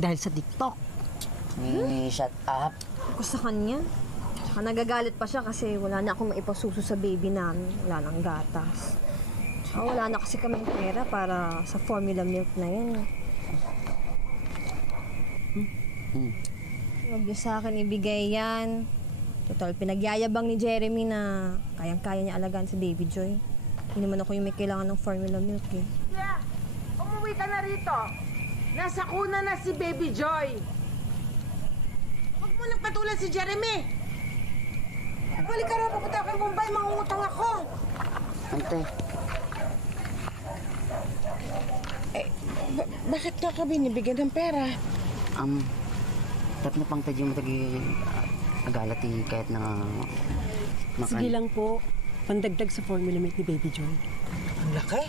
dahil sa TikTok. Shut up. Ako sa kanya. Tsaka nagagalit pa siya kasi wala na akong maipasuso sa baby namin. Wala nang gatas. Tsaka wala na kasi kaming pera para sa formula milk na yun. Huwag niyo sa akin ibigay yan. Total, pinagyayabang ni Jeremy na kayang-kaya niya alagaan si Baby Joy. Hindi naman ako yung may kailangan ng formula milk eh. Yeah, umuwi ka na rito. Nasa kuna na si Baby Joy. Huwag mo nang patulan si Jeremy. Balik ka rin, pupunta kang Bombay, mangungutang ako. Ante, Bakit ka binibigyan ng pera? tatlo pang tadyo mo agalati kahit na... Sige lang po, pandagdag sa formula milk ni Baby Joy. Ang laki.